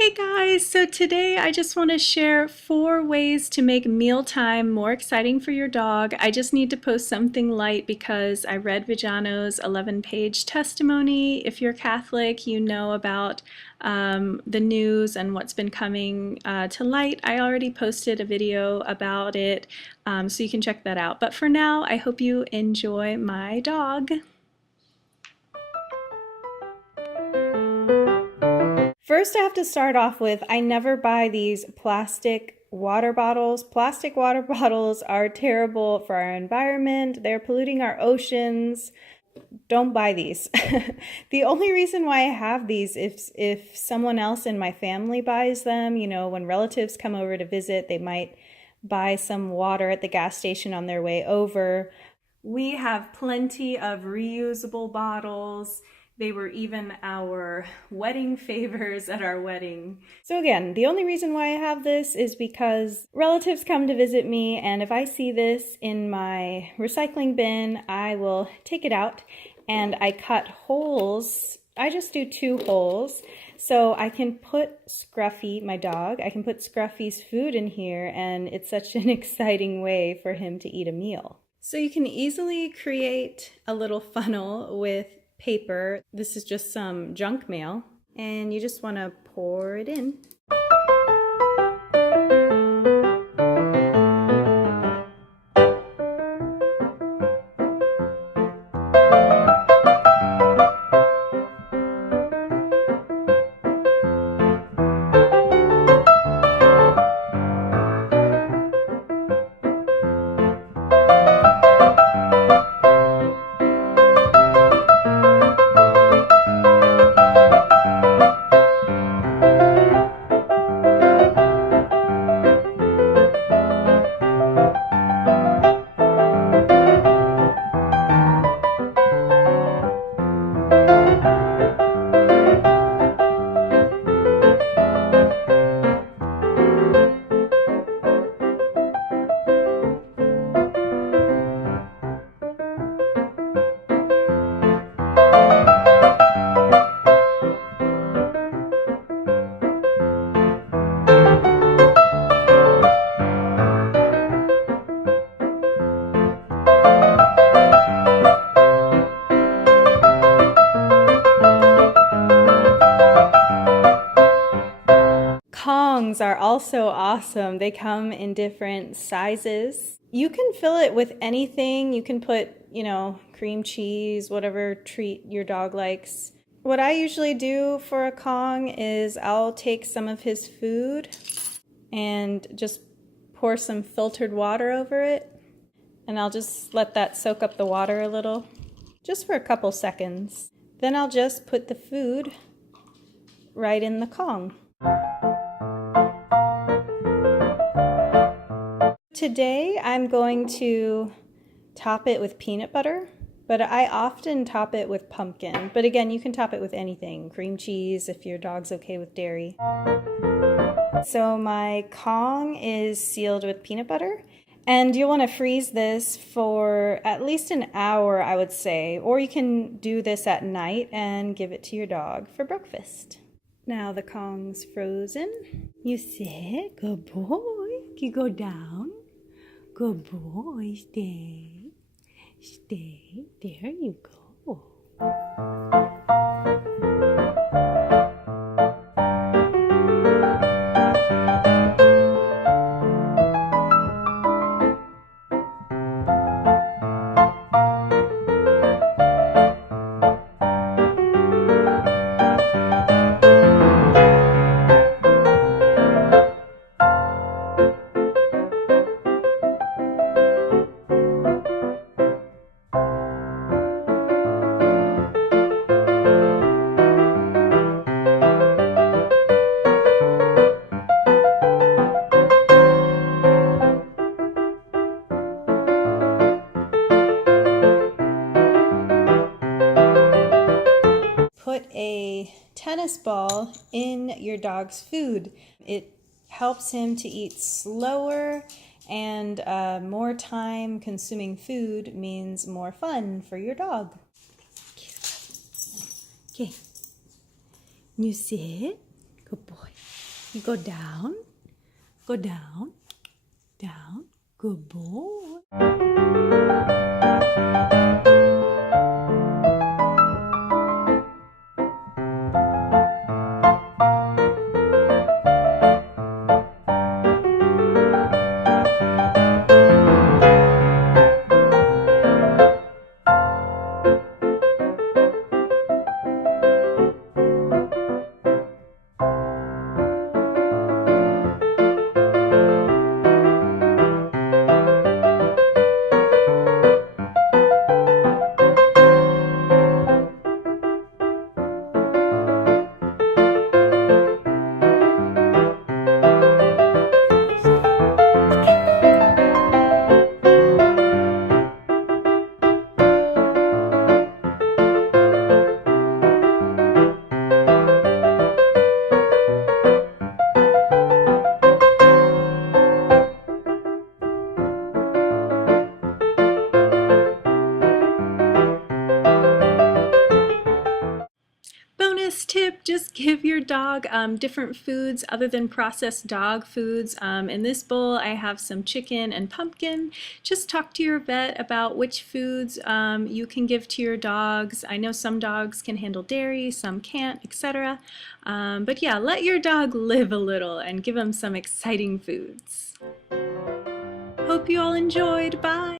Hey guys, so today I just want to share 4 ways to make mealtime more exciting for your dog. I just need to post something light because I read Vigiano's 11-page testimony. If you're Catholic, you know about the news and what's been coming to light. I already posted a video about it, so you can check that out. But for now, I hope you enjoy my dog. First, I have to start off with, I never buy these plastic water bottles. Plastic water bottles are terrible for our environment. They're polluting our oceans. Don't buy these. The only reason why I have these is if someone else in my family buys them, you know, when relatives come over to visit, they might buy some water at the gas station on their way over. We have plenty of reusable bottles. They were even our wedding favors at our wedding. So again, the only reason why I have this is because relatives come to visit me, and if I see this in my recycling bin, I will take it out and I cut holes. I just do 2 holes so I can put Scruffy, my dog, I can put Scruffy's food in here, and it's such an exciting way for him to eat a meal. So you can easily create a little funnel with paper. This is just some junk mail, and you just want to pour it in. Kongs are also awesome. They come in different sizes. You can fill it with anything. You can put, you know, cream cheese, whatever treat your dog likes. What I usually do for a Kong is I'll take some of his food and just pour some filtered water over it. And I'll just let that soak up the water a little, just for a couple seconds. Then I'll just put the food right in the Kong. Today I'm going to top it with peanut butter, but I often top it with pumpkin. But again, you can top it with anything, cream cheese if your dog's okay with dairy. So my Kong is sealed with peanut butter, and you'll want to freeze this for at least an hour, I would say, or you can do this at night and give it to your dog for breakfast. Now the Kong's frozen. You sit, good boy. You go down. Good boy, stay. Stay. There you go. Put a tennis ball in your dog's food. It helps him to eat slower, and more time consuming food means more fun for your dog. Okay, you sit. Good boy. You go down, down, down. Good boy. Bonus tip, just give your dog different foods other than processed dog foods. In this bowl I have some chicken and pumpkin. Just talk to your vet about which foods you can give to your dogs. I know some dogs can handle dairy, some can't, etc. But yeah, let your dog live a little and give them some exciting foods. Hope you all enjoyed. Bye!